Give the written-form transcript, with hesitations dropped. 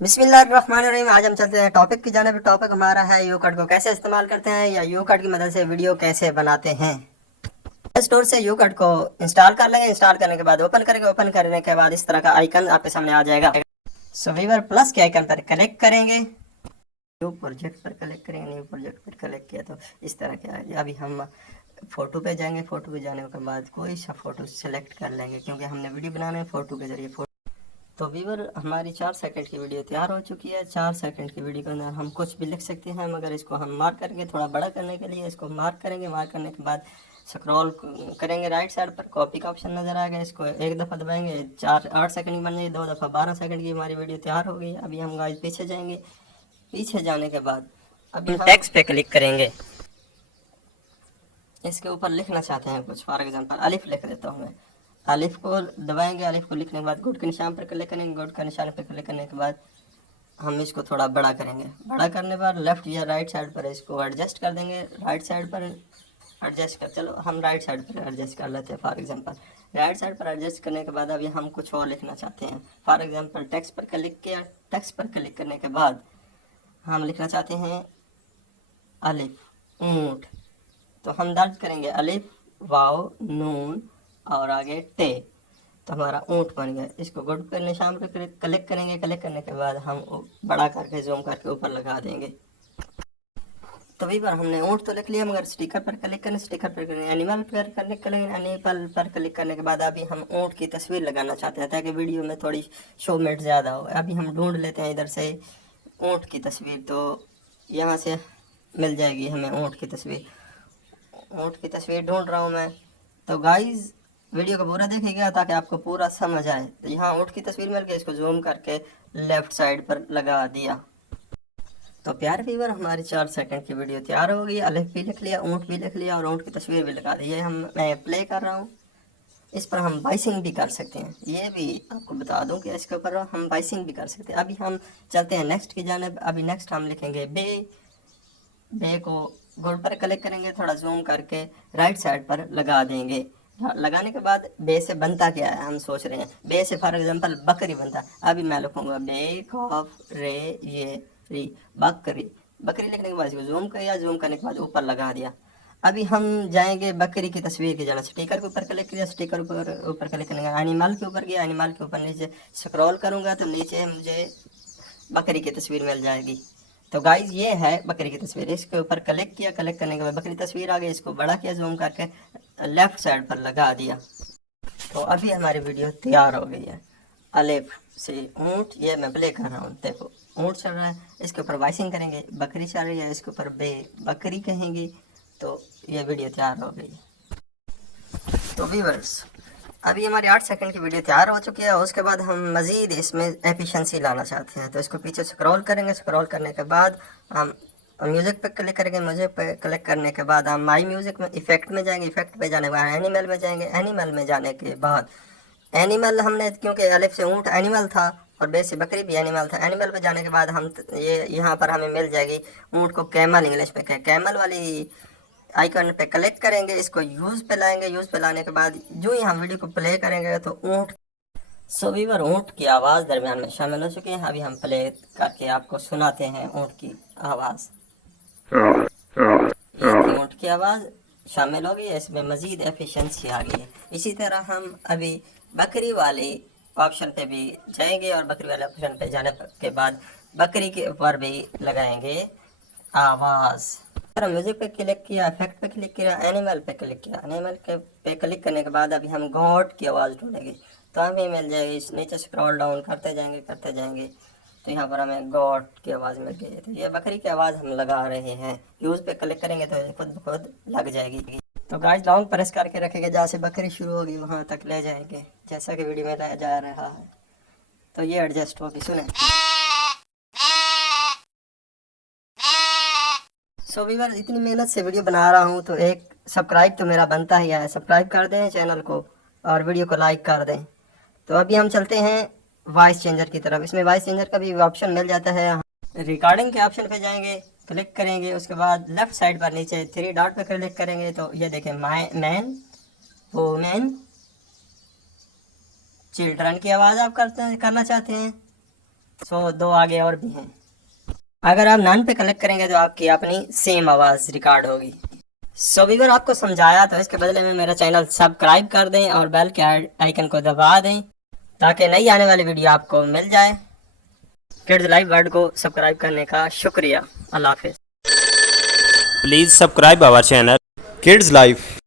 बिस्मिल्लाहिर्रहमानिर्रहीम। आज हम चलते हैं टॉपिक की जानिब। टॉपिक हमारा है यू कट को कैसे इस्तेमाल करते हैं या यू कट की मदद से वीडियो कैसे बनाते हैं। प्ले स्टोर से यू कट को इंस्टॉल कर लेंगे। इंस्टॉल करने के बाद ओपन करेंगे। ओपन करने के बाद इस तरह का आइकन आपके सामने आ जाएगा। सो वीवर प्लस के आइकन पर क्लिक करेंगे। न्यू प्रोजेक्ट पर क्लिक करेंगे। न्यू प्रोजेक्ट पर क्लिक किया तो इस तरह के आएगा। अभी हम फोटो पे जाएंगे। फोटो पे जाने के बाद कोई सा फोटो सेलेक्ट कर लेंगे क्योंकि हमने वीडियो बनाना है फोटो के जरिए। तो व्यूवर हमारी 4 सेकंड की वीडियो तैयार हो चुकी है। 4 सेकंड की वीडियो के अंदर हम कुछ भी लिख सकते हैं, मगर इसको हम मार्क करेंगे। थोड़ा बड़ा करने के लिए इसको मार्क करेंगे। मार्क करने के बाद स्क्रॉल करेंगे राइट साइड पर, कॉपी का ऑप्शन नज़र आएगा। इसको एक दफ़ा दबाएंगे, 8 सेकंड की बन जाएगी। 2 दफ़ा 12 सेकंड की हमारी वीडियो तैयार हो गई। अभी हम गाइस पीछे जाएंगे। पीछे जाने के बाद अभी हम टेक्स्ट पे क्लिक करेंगे। इसके ऊपर लिखना चाहते हैं कुछ, फॉर एग्जांपल अलिफ लिख देता हूँ मैं। अलिफ को दबाएंगे। अलिफ को लिखने के बाद गुड के निशान पर क्लिक करेंगे। गुड का निशान पर क्लिक करने के बाद हम इसको थोड़ा बड़ा करेंगे। बड़ा करने पर लेफ्ट या राइट साइड पर इसको एडजस्ट कर देंगे। राइट साइड पर एडजस्ट कर, चलो हम राइट साइड पर एडजस्ट कर लेते हैं। फॉर एग्जांपल राइट साइड पर एडजस्ट करने के बाद अभी हम कुछ और लिखना चाहते हैं। फॉर एग्जांपल टेक्स्ट पर क्लिक किया। टेक्स्ट पर क्लिक करने के बाद हम लिखना चाहते हैं अलिफ ऊंट। तो हम दर्ज करेंगे अलिफ वाव नून और आगे टे, तो हमारा ऊंट बन गया। इसको गुड पे निशान पर क्लिक करेंगे। क्लिक करने के बाद हम बड़ा करके जूम करके ऊपर लगा देंगे। तो वही बार हमने ऊंट तो लिख लिया, मगर स्टिकर पर क्लिक करने, स्टिकर पर एनिमल पर क्लिक करेंगे। एनिमल पर क्लिक करने के बाद अभी हम ऊंट की तस्वीर लगाना चाहते हैं ताकि वीडियो में थोड़ी शो मिनट ज़्यादा हो। अभी हम ढूंढ लेते हैं इधर से ऊंट की तस्वीर, तो यहाँ से मिल जाएगी हमें ऊंट की तस्वीर। ऊँट की तस्वीर ढूंढ रहा हूँ मैं। तो गाइस वीडियो को पूरा देखिएगा ताकि आपको पूरा समझ आए। तो यहाँ ऊँट की तस्वीर मिल गई। इसको जूम करके लेफ्ट साइड पर लगा दिया। तो प्यारे व्यूअर हमारी 4 सेकंड की वीडियो तैयार हो गई। अलिफ भी लिख लिया, ऊँट भी लिख लिया और ऊँट की तस्वीर भी लगा दी। ये मैं प्ले कर रहा हूँ। इस पर हम वॉइसिंग भी कर सकते हैं। ये भी आपको बता दूं कि इसके ऊपर हम वॉइसिंग भी कर सकते हैं। अभी हम चलते हैं नेक्स्ट की जानिब। अभी नेक्स्ट हम लिखेंगे बे। बे को गुड पर क्लिक करेंगे। थोड़ा जूम करके राइट साइड पर लगा देंगे। लगाने के बाद बे से बनता क्या है हम सोच रहे हैं। बे से फॉर एग्जांपल बकरी बनता है। अभी मैं लिखूंगा बे कॉफ रे ये री बकरी। बकरी लिखने के बाद इसको जूम किया। जूम करने के बाद ऊपर लगा दिया। अभी हम जाएंगे बकरी की तस्वीर की जगह स्टिकर के ऊपर क्लिक किया। स्टिकर ऊपर ऊपर क्लिक करेंगे। एनिमल के ऊपर गया। एनिमल के ऊपर नीचे स्क्रॉल करूंगा तो नीचे मुझे बकरी की तस्वीर मिल जाएगी। तो गाइज ये है बकरी की तस्वीर। इसके ऊपर क्लिक किया। क्लिक करने के बाद बकरी तस्वीर आ गई। इसको बड़ा किया जूम करके लेफ्ट साइड पर लगा दिया। तो अभी हमारी वीडियो तैयार हो गई है। अलिफ से ऊँट, ये मैं प्ले कर रहा हूँ। देखो ऊँट चल रहा है। इसके ऊपर वॉइसिंग करेंगे। बकरी चल रही है, इसके ऊपर बे बकरी कहेंगे। तो ये वीडियो तैयार हो गई। तो व्यूअर्स अभी हमारी 8 सेकंड की वीडियो तैयार हो चुकी है। उसके बाद हम मज़ीद इसमें एफिशिएंसी लाना चाहते हैं। तो इसको पीछे स्क्रॉल करेंगे। स्क्रॉल करने के बाद हम म्यूज़िक पे क्लिक करेंगे। म्यूज़िक पे क्लिक करने के बाद हम माई म्यूज़िक में इफ़ेक्ट में जाएंगे। इफ़ेक्ट पे जाने के बाद एनिमल में जाएंगे। एनिमल में जाने के बाद एनिमल हमने, क्योंकि अलिफ से ऊँट एनिमल था और बे से बकरी भी एनिमल था। एनिमल पे जाने के बाद हम ये यहाँ पर हमें मिल जाएगी ऊँट को कैमल इंग्लिश पे कैमल वाली आइकन पे क्लिक करेंगे। इसको यूज़ पे लाएंगे। यूज़ पे लाने के बाद जो ही हम वीडियो को प्ले करेंगे तो ऊँट, सो व्यूअर ऊँट की आवाज़ दरमियान में शामिल हो चुकी है। अभी हम प्ले करके आपको सुनाते हैं ऊँट की आवाज़। ये थी ऊँट की आवाज़ शामिल हो गई है। इसमें मज़ीद एफिशिएंसी आ गई है। इसी तरह हम अभी बकरी वाले ऑप्शन पे भी जाएंगे और बकरी वाले ऑप्शन पे जाने के बाद बकरी के ऊपर भी लगाएंगे आवाज़। म्यूजिक पे क्लिक किया, इफेक्ट पे क्लिक किया, एनिमल पे क्लिक किया। एनिमल के पे क्लिक करने के बाद अभी हम गॉड की आवाज़ ढूंढेंगे तो हमें मिल जाएगी। इस नीचे स्क्रॉल डाउन करते जाएंगे करते जाएंगे तो यहाँ पर हमें गॉड की आवाज़ मिल गई है। तो ये बकरी की आवाज़ हम लगा रहे हैं। यूज़ पे क्लिक करेंगे तो ये खुद ब खुद लग जाएगी। तो गाइस लॉन्ग प्रेस करके रखेंगे, जहाँ से बकरी शुरू होगी वहाँ तक ले जाएंगे जैसा कि वीडियो में लाया जा रहा है। तो ये एडजस्ट होगी, सुने। सो व्यूअर इतनी मेहनत से वीडियो बना रहा हूँ तो एक सब्सक्राइब तो मेरा बनता ही है। सब्सक्राइब कर दें चैनल को और वीडियो को लाइक कर दें। तो अभी हम चलते हैं वॉइस चेंजर की तरफ। इसमें वॉइस चेंजर का भी ऑप्शन मिल जाता है। रिकॉर्डिंग के ऑप्शन पे जाएंगे, क्लिक करेंगे। उसके बाद लेफ्ट साइड पर नीचे 3 डॉट पे क्लिक करेंगे तो ये देखें माई मैन वुमेन चिल्ड्रन की आवाज़ आप करना चाहते हैं सो दो आगे और भी हैं। अगर आप नन पे क्लिक करेंगे तो आपकी अपनी सेम आवाज़ रिकॉर्ड होगी। सो वीवर आपको समझाया, तो इसके बदले में मेरा चैनल सब्सक्राइब कर दें और बेल के आइकन को दबा दें ताकि नई आने वाली वीडियो आपको मिल जाए। किड्स लाइव वर्ल्ड को सब्सक्राइब करने का शुक्रिया। अल्लाह हाफिज़। Please subscribe our channel Kids Life